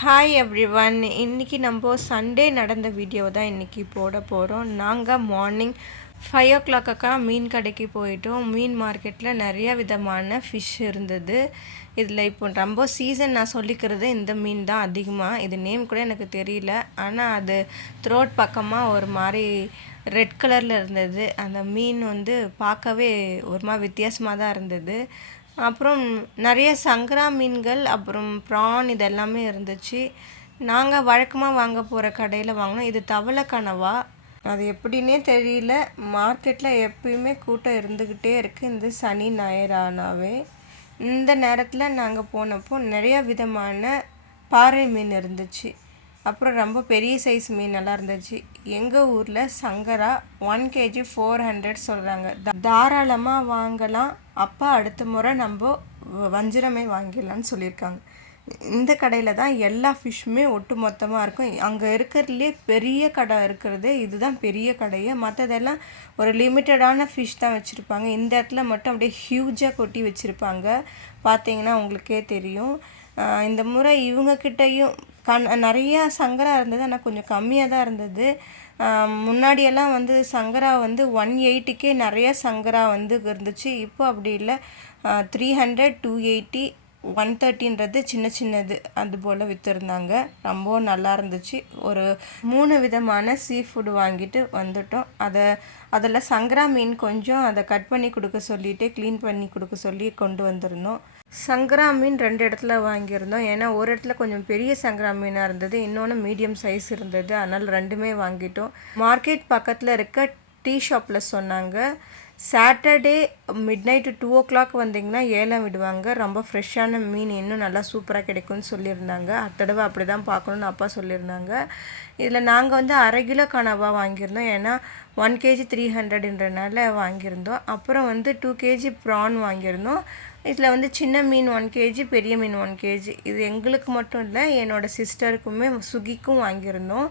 Hi everyone. இன்றைக்கி நம்ம Sunday நடந்த வீடியோ தான் இன்றைக்கி போட போகிறோம். நாங்கள் மார்னிங் 5 o'clock மீன் கடைக்கு போயிட்டோம். மீன் மார்க்கெட்டில் நிறையா விதமான ஃபிஷ் இருந்தது. இதில் இப்போ ரொம்ப சீசன் நான் சொல்லிக்கிறது இந்த மீன் தான் அதிகமாக. இது நேம் கூட எனக்கு தெரியல, ஆனால் அது த்ரோட் பக்கமாக ஒரு மாதிரி ரெட் கலரில் இருந்தது. அந்த மீன் வந்து பார்க்கவே ஒரு மாதிரி வித்தியாசமாக தான் இருந்தது. அப்புறம் நிறைய சங்கரா மீன்கள், அப்புறம் ப்ரான் இதெல்லாமே இருந்துச்சு. நாங்கள் வழக்கமாக வாங்க போகிற கடையில் வாங்கினோம். இது தவளை கனவா, அது எப்படின்னே தெரியல. மார்க்கெட்டில் எப்பயுமே கூட்டம் இருந்துக்கிட்டே இருக்குது இந்த சனி ஞாயிறானாவே. இந்த நேரத்தில் நாங்கள் போனப்போ நிறைய விதமான பாறை மீன் இருந்துச்சு. அப்புறம் ரொம்ப பெரிய சைஸ் மீனெல்லாம் இருந்துச்சு. எங்கள் ஊரில் சங்கரா 1 kg 400 சொல்கிறாங்க. தாராளமாக வாங்கலாம். அப்போ அடுத்த முறை நம்ம வஞ்சிரமே வாங்கிடலான்னு சொல்லியிருக்காங்க. இந்த கடையில் தான் எல்லா ஃபிஷ்ஷுமே ஒட்டு மொத்தமாக இருக்கும். அங்கே இருக்கிறதுலே பெரிய கடை இருக்கிறது இதுதான் பெரிய கடையை. மற்றதெல்லாம் ஒரு லிமிட்டடான ஃபிஷ் தான் வச்சுருப்பாங்க. இந்த இடத்துல மட்டும் அப்படியே ஹியூஜாக கொட்டி வச்சுருப்பாங்க. பார்த்தீங்கன்னா உங்களுக்கே தெரியும். இந்த முறை இவங்கக்கிட்டையும் நிறையா சங்கரா இருந்தது, ஆனால் கொஞ்சம் கம்மியாக தான் இருந்தது. முன்னாடியெல்லாம் வந்து சங்கரா வந்து 180க்கே நிறைய சங்கரா வந்து இருந்துச்சு. இப்போ அப்படி இல்லை. 300, 280, 130ன்றது சின்ன சின்னது அது போல் விற்றுருந்தாங்க. ரொம்ப நல்லா இருந்துச்சு. ஒரு 3 விதமான சீ ஃபுட் வாங்கிட்டு வந்துட்டோம். அதில் சங்கரா மீன் கொஞ்சம் அதை கட் பண்ணி கொடுக்க சொல்லிவிட்டு க்ளீன் பண்ணி கொடுக்க சொல்லி கொண்டு வந்திருந்தோம். சங்கரா மீன் 2 இடத்துல வாங்கியிருந்தோம். ஏன்னா ஒரு இடத்துல கொஞ்சம் பெரிய சங்கரா மீனாக இருந்தது, இன்னொன்று மீடியம் சைஸ் இருந்தது. அதனால் ரெண்டுமே வாங்கிட்டோம். மார்க்கெட் பக்கத்தில் இருக்க டீ ஷாப்பில் சொன்னாங்க சாட்டர்டே மிட்நைட்டு 2 o'clock வந்திங்கன்னா ஏலம் விடுவாங்க. ரொம்ப ஃப்ரெஷ்ஷான மீன் இன்னும் நல்லா சூப்பராக கிடைக்கும்னு சொல்லியிருந்தாங்க. அடுத்த தடவை அப்படி தான் பார்க்கணுன்னு அப்பா சொல்லியிருந்தாங்க. இதில் நாங்கள் வந்து 1/2 கிலோ கனவா வாங்கியிருந்தோம். ஏன்னா 1 kg 300ன்றனால வாங்கியிருந்தோம். அப்புறம் வந்து 2 kg ப்ரான் வாங்கியிருந்தோம். இதில் வந்து சின்ன மீன் 1 kg, பெரிய மீன் 1 kg. இது எங்களுக்கு மட்டும் இல்லை, என்னோடய சிஸ்டருக்குமே சுகிக்கும் வாங்கியிருந்தோம்.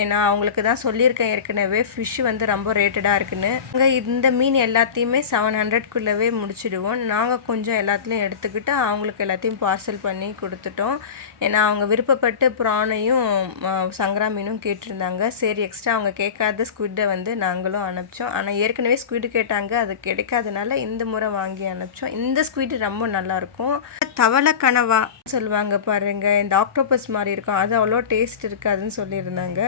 ஏன்னா அவங்களுக்கு தான் சொல்லியிருக்கேன் ஏற்கனவே ஃபிஷ் வந்து ரொம்ப ரேட்டடாக இருக்குன்னு. நாங்கள் இந்த மீன் எல்லாத்தையுமே 700க்குள்ளவே முடிச்சிடுவோம். நாங்கள் கொஞ்சம் எல்லாத்துலேயும் எடுத்துக்கிட்டு அவங்களுக்கு எல்லாத்தையும் பார்சல் பண்ணி கொடுத்துட்டோம். ஏன்னா அவங்க விருப்பப்பட்டு ப்ரானையும் சங்கரா மீனும் கேட்டிருந்தாங்க. சரி, எக்ஸ்ட்ரா அவங்க கேட்காத ஸ்குவிட்டை வந்து நாங்களும் அனுப்பிச்சோம். ஆனால் ஏற்கனவே ஸ்குவிட் கேட்டாங்க, அது கிடைக்காதனால இந்த முறை வாங்கி அனுப்பிச்சோம். இந்த ஸ்குவிட் ரொம்ப நல்லாயிருக்கும். தவளை கனவா சொல்லுவாங்க பாருங்க, இந்த ஆக்டோபஸ் மாதிரி இருக்கும். அது அவ்வளோ டேஸ்ட் இருக்காதுன்னு சொல்லியிருந்தாங்க.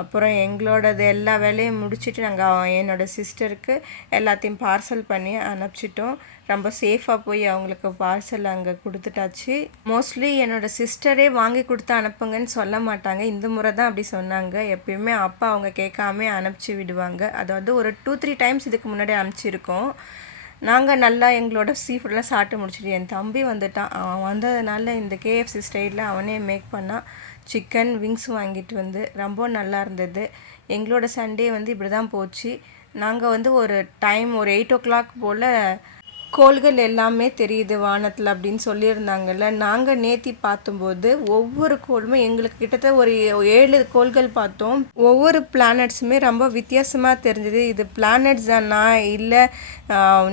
அப்புறம் எங்களோடது எல்லா வேலையும் முடிச்சுட்டு நாங்கள் என்னோடய சிஸ்டருக்கு எல்லாத்தையும் பார்சல் பண்ணி அனுப்பிச்சிட்டோம். ரொம்ப சேஃபாக போய் அவங்களுக்கு பார்சல் அங்கே கொடுத்துட்டாச்சு. மோஸ்ட்லி என்னோடய சிஸ்டரே வாங்கி கொடுத்து அனுப்புங்கன்னு சொல்ல மாட்டாங்க. இந்த முறை தான் அப்படி சொன்னாங்க. எப்பயுமே அப்பா அவங்க கேட்காம அனுப்பிச்சி விடுவாங்க. அதாவது ஒரு 2-3 டைம்ஸ் இதுக்கு முன்னாடி அனுப்பிச்சிருக்கோம். நாங்கள் நல்லா எங்களோட சீ ஃபுட்டெலாம் சாப்பிட்டு முடிச்சுட்டு என் தம்பி வந்துட்டான். அவன் வந்ததுனால இந்த KFC ஸ்டைலில் அவனே மேக் பண்ணான். சிக்கன் விங்ஸ் வாங்கிட்டு வந்து ரொம்ப நல்லா இருந்தது. எங்களோட சண்டே வந்து இப்படி தான் போச்சு. நாங்கள் வந்து ஒரு 8 o'clock போல் கோள்கள் எல்லாமே தெரியுது வானத்தில் அப்படின்னு சொல்லியிருந்தாங்கல்ல. நாங்கள் நேத்தி பார்த்தும்போது ஒவ்வொரு கோளுமே எங்களுக்கு கிட்டத்தட்ட ஒரு 7 கோள்கள் பார்த்தோம். ஒவ்வொரு பிளானட்ஸுமே ரொம்ப வித்தியாசமாக தெரிஞ்சுது. இது பிளானட்ஸ் தானா இல்லை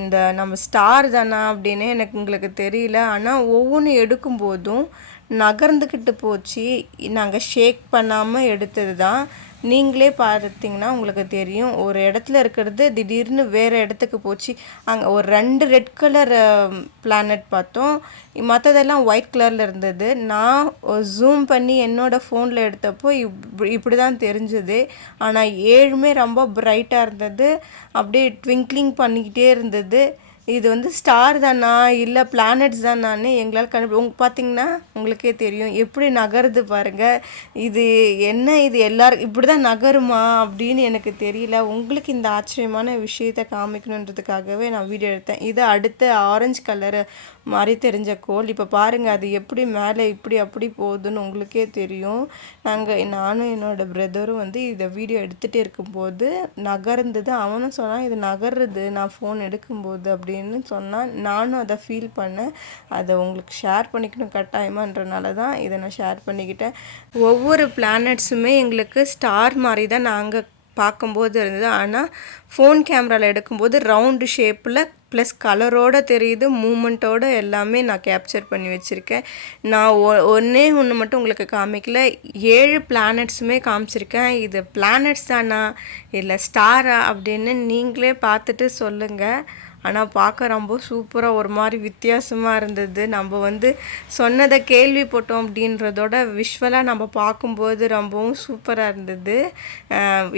இந்த நம்ம ஸ்டார் தானா அப்படின்னு உங்களுக்கு தெரியல. ஆனால் ஒவ்வொன்றும் எடுக்கும்போதும் நகர்ந்துக்கிட்டு போச்சு. நாங்கள் ஷேக் பண்ணாமல் எடுத்தது தான். நீங்களே பார்த்தீங்கன்னா உங்களுக்கு தெரியும். ஒரு இடத்துல இருக்கிறது திடீர்னு வேறு இடத்துக்கு போச்சு. அங்கே ஒரு 2 ரெட் கலர் பிளானட் பார்த்தோம். மற்றதெல்லாம் ஒயிட் கலரில் இருந்தது. நான் ஜூம் பண்ணி என்னோடய ஃபோனில் எடுத்தப்போ இப்படி தான் தெரிஞ்சுது. ஆனால் 7மே ரொம்ப பிரைட்டாக இருந்தது. அப்படியே ட்விங்க்லிங் பண்ணிக்கிட்டே இருந்தது. இது வந்து ஸ்டார் தானா இல்லை பிளானட்ஸ் தானான்னு எங்களால் பார்த்தீங்கன்னா உங்களுக்கே தெரியும் எப்படி நகருது பாருங்கள். இது என்ன, இது எல்லோரும் இப்படி தான் நகருமா அப்படின்னு எனக்கு தெரியல. உங்களுக்கு இந்த ஆச்சரியமான விஷயத்தை காமிக்கணுன்றதுக்காகவே நான் வீடியோ எடுத்தேன். இது அடுத்த ஆரஞ்சு கலரு மாதிரி தெரிஞ்ச கோல். இப்போ பாருங்கள் அது எப்படி மேலே இப்படி அப்படி போகுதுன்னு உங்களுக்கே தெரியும். நானும் என்னோடய பிரதரும் வந்து இதை வீடியோ எடுத்துகிட்டே இருக்கும்போது நகர்ந்தது. அவனும் சொன்னான் இது நகருது நான் ஃபோன் எடுக்கும்போது அப்படின்னு சொன்னால் நானும் அதை ஃபீல் பண்ணேன். அதை உங்களுக்கு ஷேர் பண்ணிக்கணும் கட்டாயமான்றனால தான் இதை நான் ஷேர் பண்ணிக்கிட்டேன். ஒவ்வொரு பிளானட்ஸுமே எங்களுக்கு ஸ்டார் மாதிரி தான் நாங்கள் பார்க்கும்போது இருந்தது. ஆனால் ஃபோன் கேமராவில் எடுக்கும்போது ரவுண்டு ஷேப்பில் ப்ளஸ் கலரோடு தெரியுது, மூமெண்ட்டோடு எல்லாமே நான் கேப்சர் பண்ணி வச்சுருக்கேன். நான் ஒன்றே ஒன்று மட்டும் உங்களுக்கு காமிக்கல, 7 பிளானட்ஸுமே காமிச்சிருக்கேன். இது பிளானட்ஸ் தானா இல்லை ஸ்டாரா அப்படின்னு நீங்களே பார்த்துட்டு சொல்லுங்கள். ஆனால் பார்க்க ரொம்ப சூப்பராக ஒரு மாதிரி வித்தியாசமாக இருந்தது. நம்ம வந்து சொன்னதை கேள்விப்பட்டோம் அப்படின்றதோட விஷுவலாக நம்ம பார்க்கும்போது ரொம்பவும் சூப்பராக இருந்தது.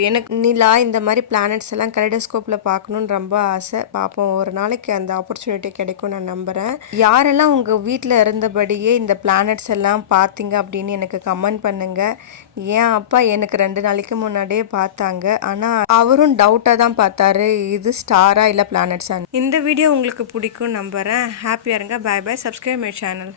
எனக்கு நிலா இந்த மாதிரி பிளானட்ஸ் எல்லாம் கலைடோஸ்கோப்பில் பார்க்கணுன்னு ரொம்ப ஆசை. பார்ப்போம், ஒரு நாளைக்கு அந்த ஆப்பர்ச்சுனிட்டி கிடைக்கும் நான் நம்புகிறேன். யாரெல்லாம் உங்கள் வீட்டில் இருந்தபடியே இந்த பிளானட்ஸ் எல்லாம் பார்த்தீங்க அப்படின்னு எனக்கு கமெண்ட் பண்ணுங்கள். என் அப்பா எனக்கு 2 நாளைக்கு முன்னாடியே பார்த்தாங்க. ஆனால் அவரும் டவுட்டாக தான் பார்த்தாரு, இது ஸ்டாரா இல்லை பிளானட்ஸா. இந்த வீடியோ உங்களுக்கு பிடிக்கும் நம்புகிறேன். ஹாப்பியாக இருங்க. Bye bye. Subscribe my channel.